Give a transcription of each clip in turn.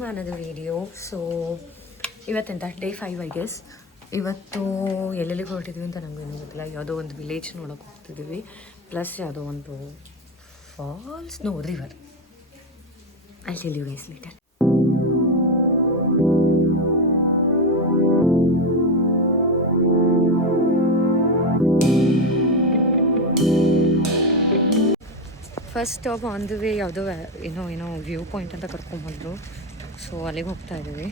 To another video. So ಇವತ್ತೆಂತ day 5 I guess. ಇವತ್ತು ಎಲ್ಲೆಲ್ಲಿಗೆ ಹೊರಟಿದ್ವಿ ಅಂತ ನಮಗೂ ಏನೂ ಗೊತ್ತಿಲ್ಲ. ಯಾವುದೋ ಒಂದು ವಿಲೇಜ್ ನೋಡೋಕೆ ಹೋಗ್ತಿದ್ದೀವಿ, ಪ್ಲಸ್ ಯಾವುದೋ ಒಂದು falls river. I tell you guys later. First stop on the way ಯಾವುದೋ ಏನೋ ವ್ಯೂ ಪಾಯಿಂಟ್ ಅಂತ ಕರ್ಕೊಂಡ್ಬಂದರು. ಸೊ ಅಲ್ಲಿಗೆ ಹೋಗ್ತಾ ಇದ್ದೀವಿ.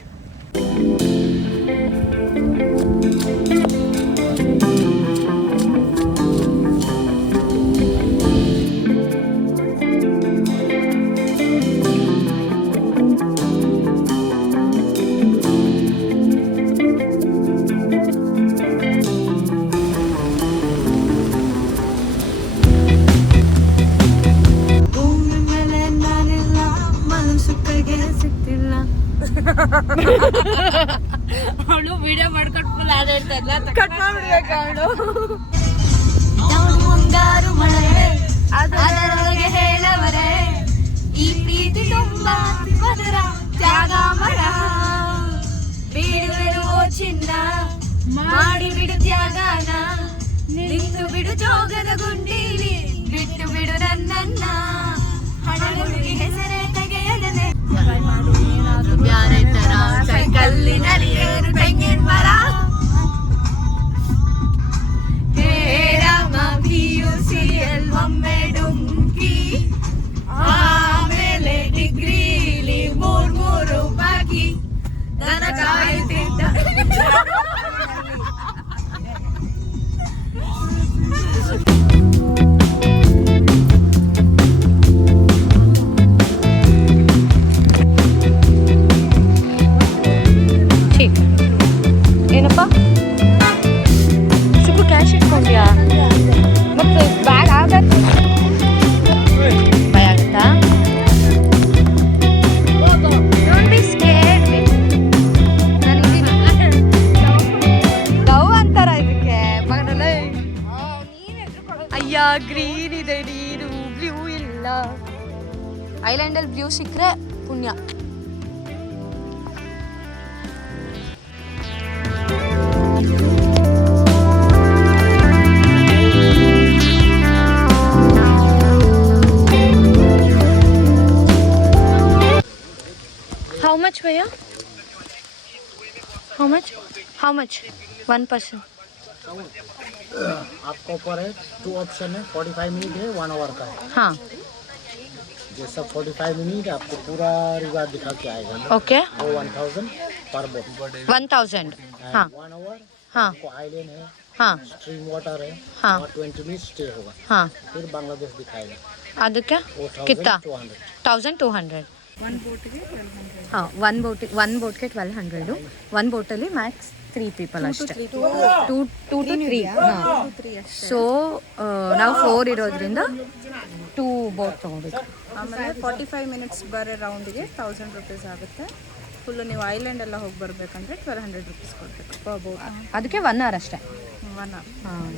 ಅವಳು ವಿಡಿಯೋ ಮಾಡ್ಕೊಂಡು ಫುಲ್ ಆದ ಹೇಳ್ತಾ ಕಟ್ ಮಾಡ್ಬಿಡ್ಬೇಕು ಅವಳು. ಮುಂಗಾರು ಮಳೆ ಅದರೊಳಗೆ ಹೇಳವರೇ ಈ ಪ್ರೀತಿ ತುಂಬಾ ಮಧುರ ತ್ಯಾಗ ಮರ ಬೀಳುವೆನು ಚಿನ್ನ ಮಾಡಿ ಬಿಡು ತ್ಯಾಗನ ನಿಂತು ಬಿಡು ಜೋಗದ ಗುಂಡೀಲಿ ಬಿಟ್ಟು ಬಿಡು ನನ್ನನ್ನ ಹಣ ಹುಡುಗಿ ಹೆಸರೇ ತೆಗೆಯದನೆ ಬ್ಯಾರೆ ತರ ಕೈಕಲ್ಲಿನಲ್ಲಿ ಏರು ತೆಂಗಿನ ಮರ ಹೇ ರಾಮ PUCL ಒಮ್ಮೆ ಡುಂಕಿ ಆಮೇಲೆ ಡಿಗ್ರಿಲಿ ಮೂರು ಬಾಕಿ ದನ ಕಾಯುತ್ತಿದ್ದ ಏನಪ್ಪ ಸುಬ್ಬು ಕ್ಯಾಶ್ ಇಟ್ಕೊಂಡ್ಯಾ? ಮತ್ತೆ ಬ್ಯಾಗ್ ಆಗತ್ತೆ ಭಯ ಆಗುತ್ತಾ? ಗೌ ಅಂತಾರ ಇದಕ್ಕೆ ಮಗನಲ್ಲ. ಅಯ್ಯ ಗ್ರೀನ್ ಇದೆ ನೀರು, ಬ್ಲೂ ಇಲ್ಲ. ಐಲ್ಯಾಂಡಲ್ಲಿ ಬ್ಲೂ ಸಿಕ್ಕರೆ ಪುಣ್ಯ. How much भैया? How much? 1 person. आपका ऊपर है 2 ऑप्शन है, 45 मिनट है, 1 आवर का है. हाँ जैसा 45 मिनट आपको पूरा रिवर दिखा के आएगा. ओके. वो 1000 पर बोट. 1000. हाँ 1 आवर. हाँ आपको आइलैंड है, हाँ स्ट्रीम वाटर है. हाँ 20 मिनट स्टे होगा. हाँ फिर बांग्लादेश दिखाएगा. ಅದಕ್ಕೆ वो कितना? 1200. 1200. ಹಾಂ ಒನ್ ಬೋಟ್ಗೆ 1200. ಒಂದು ಬೋಟಲ್ಲಿ ಮ್ಯಾಕ್ಸ್ 3 ಪೀಪಲ್ ಅಷ್ಟೇ. 2 to 3. ಹಾಂ ಸೊ ನಾವು 4 ಇರೋದ್ರಿಂದ 2 ಬೋಟ್ ತೊಗೋಬೇಕು. ಆಮೇಲೆ 45 ಮಿನಿಟ್ಸ್ ಬರೋ ರೌಂಡಿಗೆ 1000 ರೂಪೀಸ್ ಆಗುತ್ತೆ. ಫುಲ್ಲು ನೀವು ಐಲ್ಯಾಂಡ್ ಎಲ್ಲ ಹೋಗಿ ಬರಬೇಕಂದ್ರೆ 1200 ರೂಪೀಸ್ ಕೊಡಬೇಕು ಪರ್ ಬೋಟ್. ಅದಕ್ಕೆ 1 ಅವರ್ ಅಷ್ಟೇ. 1 ಅವರ್. ಹಾಂ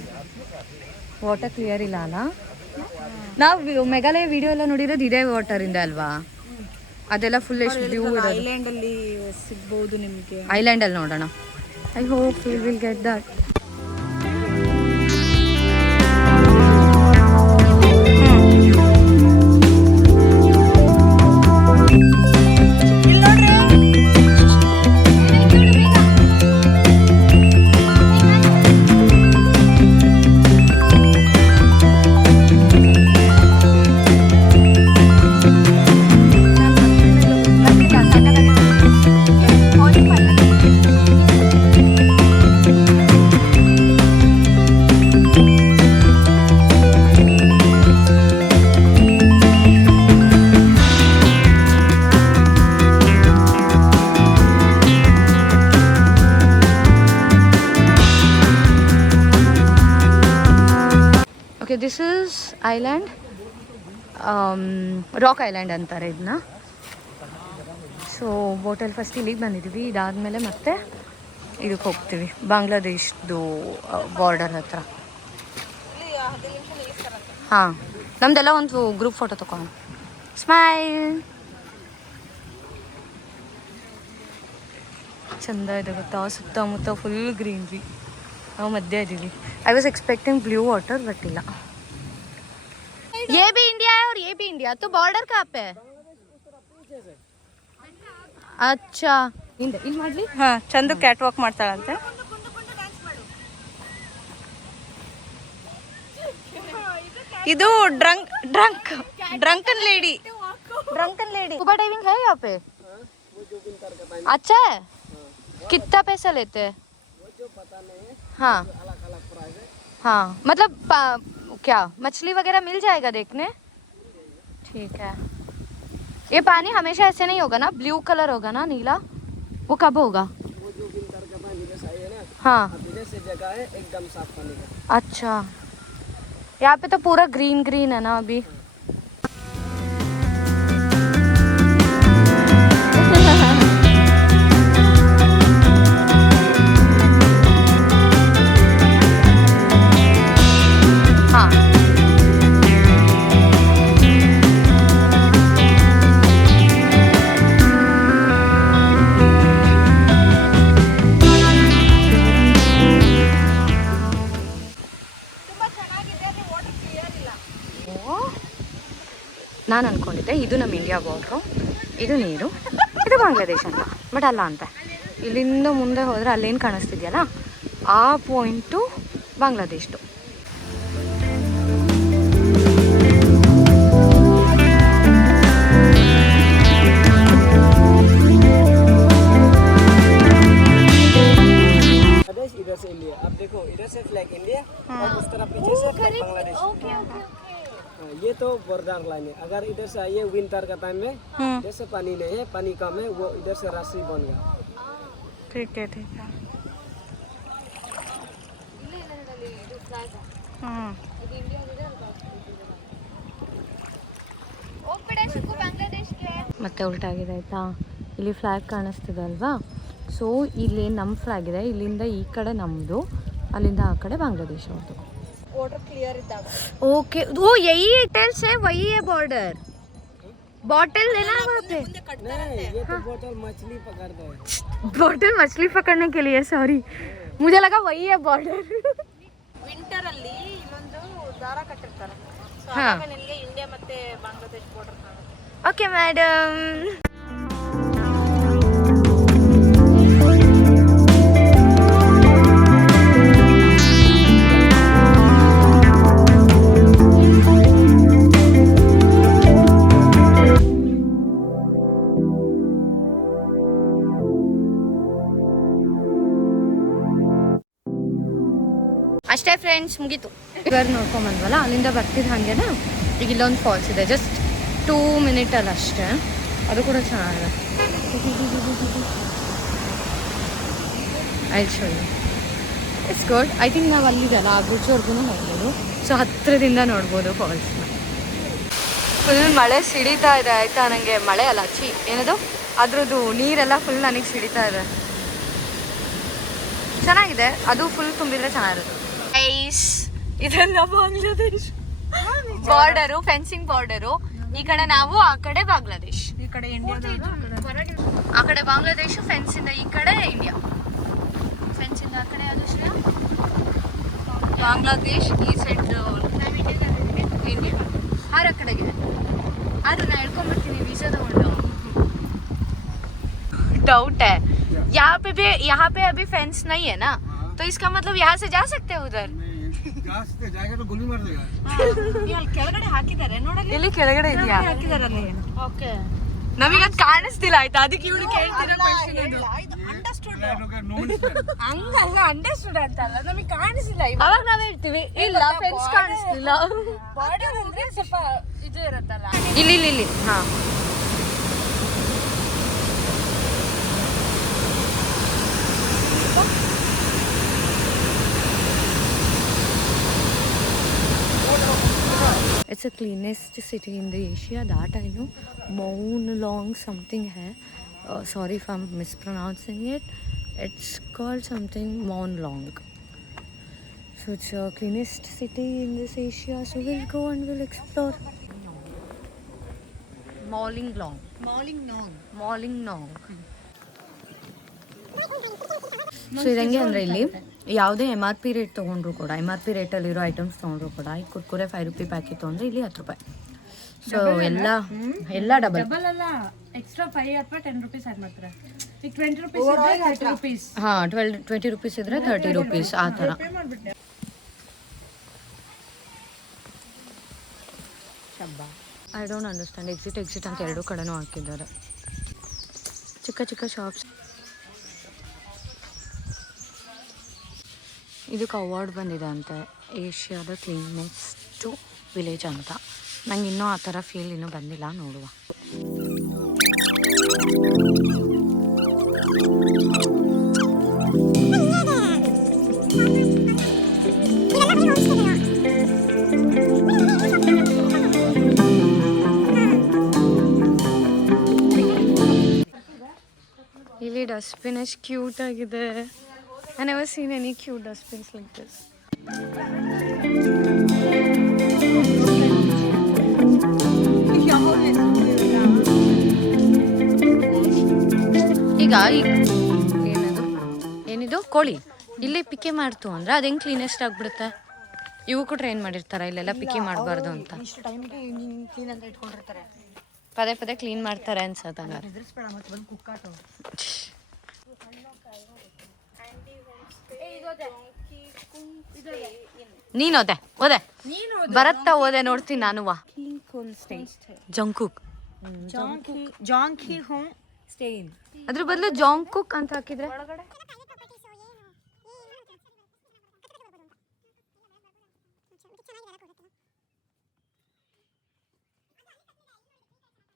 ವಾಟರ್ ಕ್ಲಿಯರ್ ಇಲ್ಲ ಅಲ್ಲ? ನಾವು ಮೇಘಾಲಯ ವಿಡಿಯೋ ಎಲ್ಲ ನೋಡಿರೋದು ಇದೇ ವಾಟರಿಂದ ಅಲ್ವಾ? ಅದೆಲ್ಲ ಫುಲ್ ಎಷ್ಟು ವ್ಯೂ ಇರೋದು. ಐಲ್ಯಾಂಡಲ್ಲಿ ಸಿಗ್ಬೋದು ನಿಮಗೆ. ಐಲ್ಯಾಂಡಲ್ಲಿ ನೋಡೋಣ. I hope we will get that. This is island, rock island ಅಂತಾರೆ ಇದನ್ನ. ಸೊ ಬೋಟಲ್ಲಿ ಫಸ್ಟ್ ಇಲ್ಲಿಗೆ ಬಂದಿದ್ದೀವಿ. ಇದಾದಮೇಲೆ ಮತ್ತೆ ಇದಕ್ಕೆ ಹೋಗ್ತೀವಿ, ಬಾಂಗ್ಲಾದೇಶದ್ದು ಬಾರ್ಡರ್ ಹತ್ರ. ಹಾಂ ನಮ್ದೆಲ್ಲ ಒಂದು ಗ್ರೂಪ್ ಫೋಟೋ ತಗೊಂಡು ಸ್ಮೈಲ್. ಚಂದ ಇದೆ ಗೊತ್ತಾ, ಸುತ್ತಮುತ್ತ ಫುಲ್ ಗ್ರೀನ್ರಿ. ನಾವು ಮಧ್ಯ ಇದ್ದೀವಿ. I was expecting blue water but ಇಲ್ಲ. ये भी इंडिया है और ये भी इंडिया, तो बॉर्डर कहाँ पे है? अच्छा ಇಲ್ಲಿ ಮಾಡ್ಲಿ. ಹಾಂ, ಚಂದು ಕ್ಯಾಟ್ ವಾಕ್ ಮಾಡ್ತಾಳಂತೆ. ಇದು ड्रंकन लेडी. स्कूबा डाइविंग है यहाँ पे? अच्छा है. कितना पैसा लेते हैं? हाँ हाँ, मतलब क्या मछली वगैरह मिल जाएगा देखने? ठीक है. ये पानी हमेशा ऐसे नहीं होगा ना, ब्लू कलर होगा ना, नीला? वो कब होगा? हाँ. एकदम साफ पानी का. अच्छा, यहाँ पे तो पूरा ग्रीन ग्रीन है ना अभी. हाँ. ನಾನು ಅಂದ್ಕೊಂಡಿದ್ದೆ ಇದು ನಮ್ಮ ಇಂಡಿಯಾ ಬಾರ್ಡ್ರು, ಇದು ನೀರು, ಇದು ಬಾಂಗ್ಲಾದೇಶ ಅಂತ. ಬಟ್ ಅಲ್ಲ ಅಂತ. ಇಲ್ಲಿಂದ ಮುಂದೆ ಹೋದರೆ ಅಲ್ಲೇನು ಕಾಣಿಸ್ತಿದೆಯಲ್ಲ ಆ ಪಾಯಿಂಟು ಬಾಂಗ್ಲಾದೇಶ್ದು. इधर से इंडिया, अब देखो इधर से फ्लैग इंडिया और उस तरफ पीछे से फ्लैग बांग्लादेश. ये तो बॉर्डर लाइन है. अगर इधर से आइए विंटर का टाइम में, जैसे पानी नहीं है, पानी कम है, वो इधर से राशि बन गया. ठीक है. ಮತ್ತೆ ಉಲ್ಟಾಗಿದೆ ಆಯಿತಾ. ಇಲ್ಲಿ ಫ್ಲ್ಯಾಗ್ ಕಾಣಿಸ್ತಿದೆ ಅಲ್ವಾ, ಸೊ ಇಲ್ಲಿ ನಮ್ಮ ಫ್ಲ್ಯಾಗ್ ಇದೆ, ಇಲ್ಲಿಂದ ಈ ಕಡೆ ನಮ್ಮದು, ಅಲ್ಲಿಂದ ಆ ಕಡೆ ಬಾಂಗ್ಲಾದೇಶ ಅವ್ರದ್ದು. ವಾಟರ್ ಕ್ಲಿಯರ್ ಇದ್ದಾಗ. ओके, वो यही टेल्स है, वही है बॉर्डर. बॉटल लेना है वहाँ पे. नहीं, ये तो बोतल मछली पकड़ते हैं. बॉटल मछली पकड़ने के लिए, सॉरी, मुझे लगा वही है बॉर्डर. ವಿಂಟರ್ ಅಲ್ಲಿ ಇನ್ನೊಂದು ದಾರ ಕಟ್ಟಿರ್ತಾರೆ. ಸೊ ಹಾ. ಆಗ ನಿಮಗೆ ಇಂಡಿಯಾ ಮತ್ತೆ ಬಾಂಗ್ಲಾದೇಶ ಬಾರ್ಡರ್ ಕಾಣುತ್ತೆ. Okay madam. ಅಷ್ಟೇ ಫ್ರೆಂಡ್ಸ್, ಮುಗೀತು. ಇವರು ನೋಡ್ಕೊಂಬಂದ್ವಲ್ಲ, ಅಲ್ಲಿಂದ ಬರ್ತಿದ್ದ ಹಾಗೇನ ಈಗ ಇಲ್ಲೊಂದು ಫಾಲ್ಸ್ ಇದೆ, ಜಸ್ಟ್ 2 ಮಿನಿಟಲ್ಲಿ ಅಷ್ಟೇ. ಅದು ಕೂಡ ಚೆನ್ನಾಗಿದೆ. I show you. It's good. I think ನಾವು ಅಲ್ಲಿದೆಲ್ಲ ಆ ಬ್ರಿಡ್ಜ್ವರೆಗೂ ಹೋಗ್ಬೋದು. ಸೊ ಹತ್ತಿರದಿಂದ ನೋಡ್ಬೋದು ಫಾಲ್ಸ್ನ. ಫುಲ್ ಮಳೆ ಸಿಡಿತಾ ಇದೆ ಆಯಿತಾ. ನನಗೆ ಮಳೆ ಅಲ್ಲ, ಏನದು ಅದ್ರದ್ದು ನೀರೆಲ್ಲ ಫುಲ್ ನನಗೆ ಸಿಡಿತಾ ಇದೆ. ಚೆನ್ನಾಗಿದೆ, ಅದು ಫುಲ್ ತುಂಬಿದ್ರೆ ಚೆನ್ನಾಗಿರುತ್ತೆ. ಇದೆಲ್ಲ ಬಾಂಗ್ಲಾದೇಶ್ ಬಾರ್ಡರು, ಫೆನ್ಸಿಂಗ್ ಬಾರ್ಡರು. ಈ ಕಡೆ ನಾವು, ಆ ಕಡೆ ಬಾಂಗ್ಲಾದೇಶ್. ಈ ಕಡೆ ಇಂಡಿಯಾ, ಆ ಕಡೆ ಬಾಂಗ್ಲಾದೇಶ್, ಫೆನ್ಸ್ ಇಂದ ಈ ಕಡೆ ಇಂಡಿಯಾ, ಫೆನ್ಸ್ ಇಂದ ಆ ಕಡೆ ಅದು ಬಾಂಗ್ಲಾದೇಶ್, ಈ ಸೈಡ್ इंडिया. हर कड़े आदि ना हिಡ್ಕೊಂಡ್ಬಿಡ್ತೀನಿ ವೀಸಾ ತಗೊಂಡು. डाउट है यहाँ पे अभी फेंस नहीं है ना, तो इसका मतलब यहाँ से जा सकते हैं उधर. जाएगा तो गोली मार देगा. ಇಲ್ಲಿ ಕೆಳಗಡೆ ಹಾಕಿದ್ದಾರೆ ನೋಡಲ್ಲಿ, ಇಲ್ಲಿ ಕೆಳಗಡೆ ಇದೆಯಾ ಹಾಕಿದ್ದಾರೆ ಅಲ್ಲಿ. ಓಕೆ, ನಮಗೆ ಅದು ಕಾಣಿಸ್ತಿಲ್ಲ ಆಯ್ತಾ, ಅದಕ್ಕೆ ಇವಳು ಕೇಳ್ತಿರೋ ಕ್ವೆಶ್ಚನ್ ಇದು. ಅಂಡರ್ಸ್ಟುಡ್ ಹಂಗಲ್ಲ, ಅಂಡರ್ಸ್ಟುಡ್ ಅಂತ ಅಲ್ಲ, ನಮಗೆ ಕಾಣಿಸಿಲ್ಲ. ಅವಾಗ ನಾವ್ ಹೇಳ್ತೀವಿ ಇಲ್ಲ ಫೆನ್ಸ್ ಕಾಣಿಸ್ತಿಲ್ಲ. ಬಾರ್ಡರ್ ಅಂದ್ರೆ ಸ್ವಲ್ಪ ಇದು ಇರುತ್ತಲ್ಲ, ಇಲ್ಲಿ ಇಲ್ಲಿ ಇಲ್ಲಿ. ಹಾ, It's the cleanest city in the Asia, that I know. Mawon Long something hai. Sorry if I'm mispronouncing it. It's called something Mawon Long. So it's the cleanest city in this Asia. So we'll go and we'll explore. Mawon Long. Mawlynnong. Mawon Long. So ಇದಂಗೆ ಅಂದರೆ ಇಲ್ಲಿ ಯಾವುದೇ MRP rate ತೊಗೊಂಡ್ರು ಕೂಡ MRP ರೇಟಲ್ಲಿರೋ items ತೊಗೊಂಡ್ರು ಕೂಡ ಈ ಕುರ್ಕುರೆ 5 ರೂಪಾಯಿ ಪ್ಯಾಕೆಟ್ ತೊಗೊಂಡ್ರೆ ಇಲ್ಲಿ 10 ರೂಪಾಯಿ. ಸೊ ಎಲ್ಲ ಡಬಲ್ ಅಲ್ಲ ಎಕ್ಸ್ಟ್ರಾ 5 ಅಥವಾ 10 ರೂಪೀಸ್ ಆಡ್ ಮಾಡ್ತಾರೆ. ಈಗ 20 ರೂಪೀಸ್ ಇದ್ರೆ 30 ರೂಪೀಸ್. ಹಾಂ 20 ರೂಪೀಸ್ ಇದ್ರೆ 30 ರೂಪೀಸ್ ಆ ಥರ. I don't understand. ಎಕ್ಸಿಟ್ ಅಂತ ಎರಡೂ ಕಡೆನೂ ಹಾಕಿದ್ದಾರೆ. ಚಿಕ್ಕ ಚಿಕ್ಕ ಶಾಪ್ಸ್. ಇದಕ್ಕೆ ಅವಾರ್ಡ್ ಬಂದಿದೆ ಅಂತೆ, ಏಷ್ಯಾದ ಕ್ಲೀನೆಸ್ಟ್ ವಿಲೇಜ್ ಅಂತ. ನಂಗೆ ಇನ್ನೂ ಆ ಥರ ಫೀಲ್ ಇನ್ನೂ ಬಂದಿಲ್ಲ, ನೋಡುವ. ಇಲ್ಲಿ ಡಸ್ಟ್ಬಿನ್ ಎಷ್ಟು ಕ್ಯೂಟ್ ಆಗಿದೆ. I never seen any cute dustbins like this. ಈಗ ಏನಿದು ಕೋಳಿ ಇಲ್ಲಿ ಪಿಕೆ ಮಾಡ್ತು ಅಂದ್ರೆ ಅದು ಹೆಂಗೆ ಕ್ಲೀನೆಸ್ಟ್ ಆಗಿಬಿಡುತ್ತೆ. ಇವಕ್ಕೂ ಟ್ರೈನ್ ಮಾಡಿರ್ತಾರೆ ಇಲ್ಲೆಲ್ಲ ಪಿಕೆ ಮಾಡಬಾರ್ದು ಅಂತ. ಪದೇ ಪದೇ ಕ್ಲೀನ್ ಮಾಡ್ತಾರೆ ಅನ್ಸತ್ತೆ. ನೀನ್ ಓದೆ ಬರತ್ತಾ ಓದೆ ನೋಡ್ತೀನಿ ನಾನು. ಜಂಕುಕ್ ಅದ್ರ ಬದಲು ಜಾಂಕುಕ್ ಅಂತ ಹಾಕಿದ್ರೆ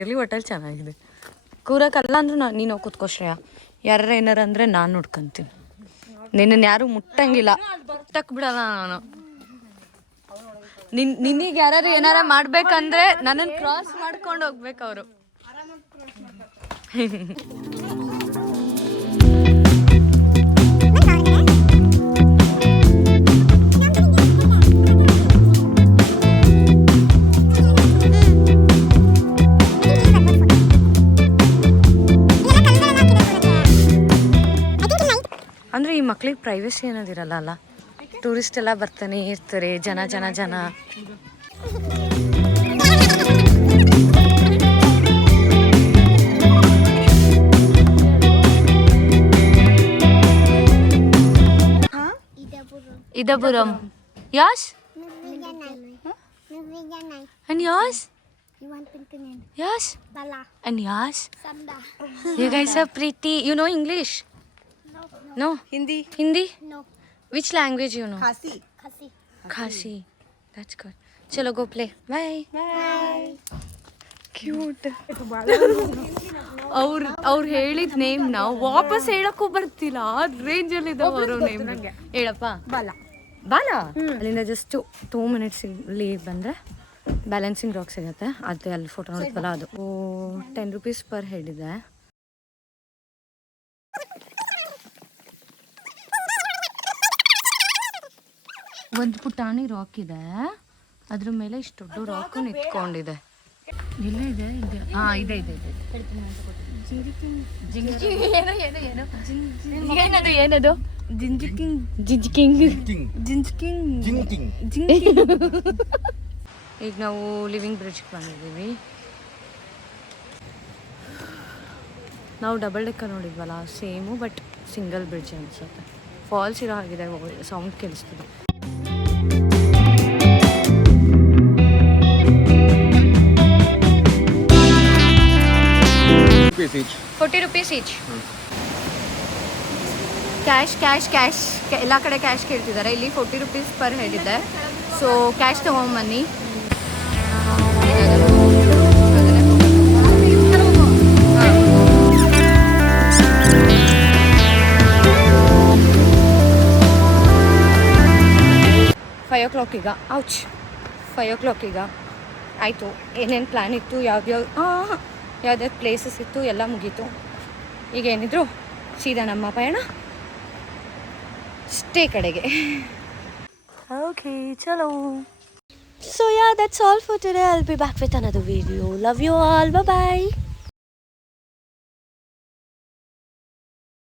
ಇಲ್ಲಿ ಹೋಟೆಲ್ ಚೆನ್ನಾಗಿದೆ. ಕೂರಕ್ಕಲ್ಲ ಅಂದ್ರೂ ನೀನು ಕೂತ್ಕೋ ಶ್ರೇಯ. ಯಾರ ಏನಾರ ಅಂದ್ರೆ ನಾನು ನೋಡ್ಕೊಂತೀನಿ. ನಿನ್ನನ್ನು ಯಾರು ಮುಟ್ಟಂಗಿಲ್ಲ, ಮುಟ್ಟಕ್ ಬಿಡಲ್ಲ ನಾನು. ನಿನಗೆ ಯಾರು ಏನಾರ ಮಾಡ್ಬೇಕಂದ್ರೆ ನನ್ನನ್ನು ಕ್ರಾಸ್ ಮಾಡ್ಕೊಂಡು ಹೋಗ್ಬೇಕು ಅವರು. ಅಂದರೆ ಈ ಮಕ್ಳಿಗೆ ಪ್ರೈವಸಿ ಅನ್ನೋದಿರಲ್ಲ ಅಲ್ಲ. ಟೂರಿಸ್ಟ್ ಎಲ್ಲ ಬರ್ತಾನೆ ಇರ್ತಾರೆ, ಜನ. Idapuram. Yours? And yours? Yours? And yours? You guys are pretty. You know English? No. Hindi? No. Which language you know? Khasi. That's good. Chalo go play. Bye. Cute. ಅವ್ರು ಹೇಳಿದ name ನಾವು ವಾಪಸ್ ಹೇಳಕ್ಕೂ ಬರ್ತಿಲ್ಲ. Range ಅಲ್ಲಿ ಇದಾವ ಅವ್ರ name. ಹೇಳಪ್ಪ. ಬಾಲ ಅಲ್ಲಿಂದ ಜಸ್ಟ್ 2 minutes ಇಲ್ಲಿ ಬಂದ್ರೆ ಬ್ಯಾಲೆನ್ಸಿಂಗ್ ರಾಕ್ ಸಿಗತ್ತೆ. ಅದು ಅಲ್ಲಿ ಫೋಟೋ ನೋಡಿದ್ವಲ್ಲ ಅದು 10 ರೂಪೀಸ್ ಪರ್ ಹೆಡ್ ಇದೆ. ಒಂದು ಪುಟಾಣಿ ರಾಕ್ ಇದೆ, ಅದ್ರ ಮೇಲೆ ಇಷ್ಟು ದೊಡ್ಡ ರಾಕು ನಿಂತ್ಕೊಂಡಿದೆ. ಎಲ್ಲ ಇದೆ ಇದೆ. ಹಾಂ ಇದೆ ಏನದು ಈಗ ನಾವು ಲಿವಿಂಗ್ ಬ್ರಿಡ್ಜ್ಗೆ ಬಂದಿದ್ದೀವಿ. ನಾವು ಡಬಲ್ ಡೆಕ್ಕರ್ ನೋಡಿದ್ವಲ್ಲ, ಸೇಮು ಬಟ್ ಸಿಂಗಲ್ ಬ್ರಿಡ್ಜ್ ಅನ್ಸುತ್ತೆ. ಫಾಲ್ಸ್ ಇರೋ ಹಾಗಿದೆ, ಸೌಂಡ್ ಕೇಳಿಸ್ತಿದೆ. 40 rupees each. ಕ್ಯಾಶ್ ಎಲ್ಲ ಕಡೆ ಕ್ಯಾಶ್ ಕೇಳ್ತಿದ್ದಾರೆ. ಇಲ್ಲಿ 40 ರೂಪೀಸ್ ಪರ್ ಹೆಡ್ ಇದೆ. ಸೊ ಕ್ಯಾಶ್ ತೊಗೊಂಬನ್ನಿ. ಫೈವ್ ಓ ಕ್ಲಾಕ್ ಈಗ ಆಯಿತು. ಏನೇನು ಪ್ಲ್ಯಾನ್ ಇತ್ತು, ಯಾವ್ದಾವ್ದು ಪ್ಲೇಸಸ್ ಇತ್ತು ಎಲ್ಲ ಮುಗೀತು. ಈಗ ಏನಿದ್ರು ಸೀದಾ ನಮ್ಮ ಪಯಣ ಸ್ಟೇ ಕಡೆಗೆ. ಓಕೆ ಚಲೋ. So yeah, that's all for today. I'll be back with another video. Love you all. Bye bye.